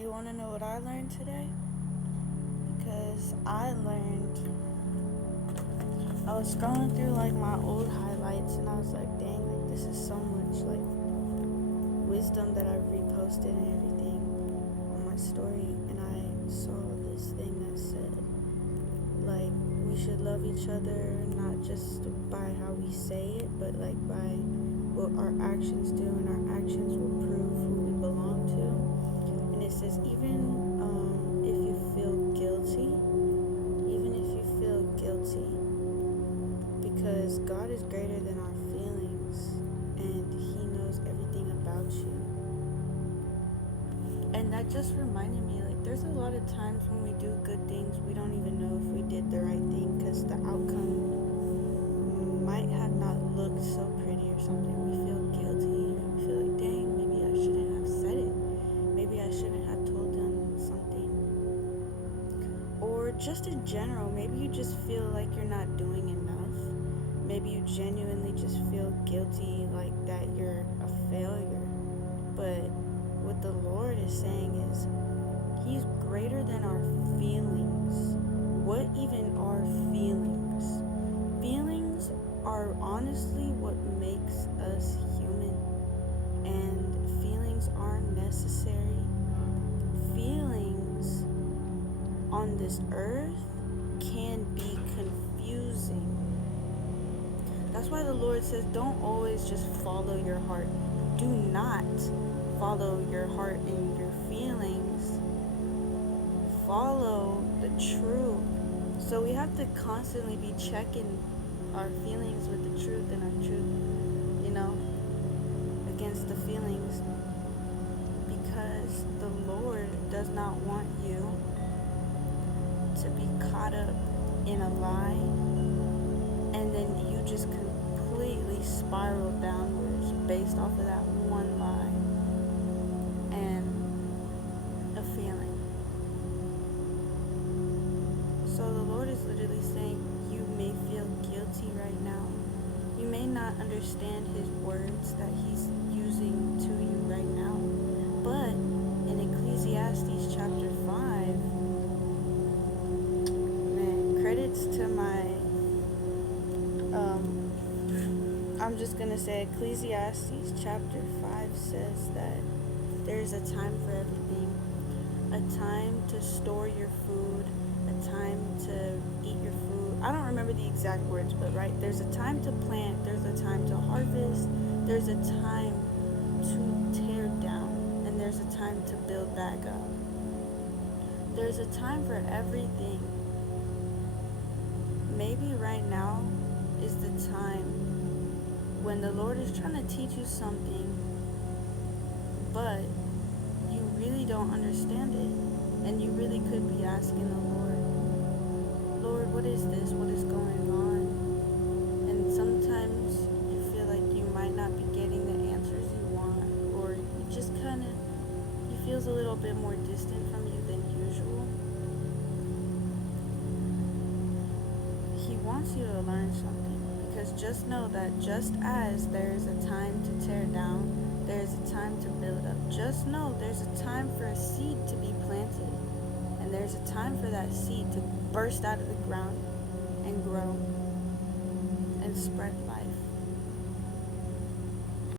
you want to know what I learned today? Because I was scrolling through like my old highlights and I was like, dang, like this is so much like wisdom that I've reposted and everything on my story. And I saw this thing that said, like, we should love each other not just by how we say it, but like by what our actions do, and our actions will prove who we belong to. And it says, if you feel guilty, even if you feel guilty, because God is greater than our feelings and He knows everything about you. And that just reminded me, like, there's a lot of times when we do good things, we don't even know if we did the right thing because the outcome might have not looked so pretty or something. We feel guilty and we feel like, dang, maybe I shouldn't have said it. Maybe I shouldn't have told them something. Or just in general, maybe you just feel like you're not doing enough. Maybe you genuinely just feel guilty, like that you're a failure. But what the Lord is saying is, He's greater than our feelings. What even are feelings? Feelings are honestly what makes us human. And feelings are necessary. Feelings on this earth can be confusing. That's why the Lord says, don't always just follow your heart. Do not follow your heart and your feelings. Follow the truth. So we have to constantly be checking our feelings with the truth and our truth, against the feelings. Because the Lord does not want you to be caught up in a lie and then you just completely spiral downwards based off of that one lie and a feeling. So the Lord is literally saying, you may feel guilty right now. You may not understand His words that He's using to you right now. But in Ecclesiastes chapter 5, credits to my, I'm just going to say Ecclesiastes chapter 5 says that there's a time for everything. A time to store your food, a time to eat your food. I don't remember the exact words, but right, there's a time to plant, there's a time to harvest, there's a time to tear down, and there's a time to build back up. There's a time for everything. Maybe right now is the time when the Lord is trying to teach you something, but you really don't understand it. And you really could be asking the Lord, what is this? What is going on? And sometimes you feel like you might not be getting the answers you want, or you just He feels a little bit more distant from you than usual. He wants you to learn something, because just know that just as there is a time to tear down, there is a time to build up. Just know there's a time for a seed to be planted, and there's a time for that seed to burst out of the ground and grow and spread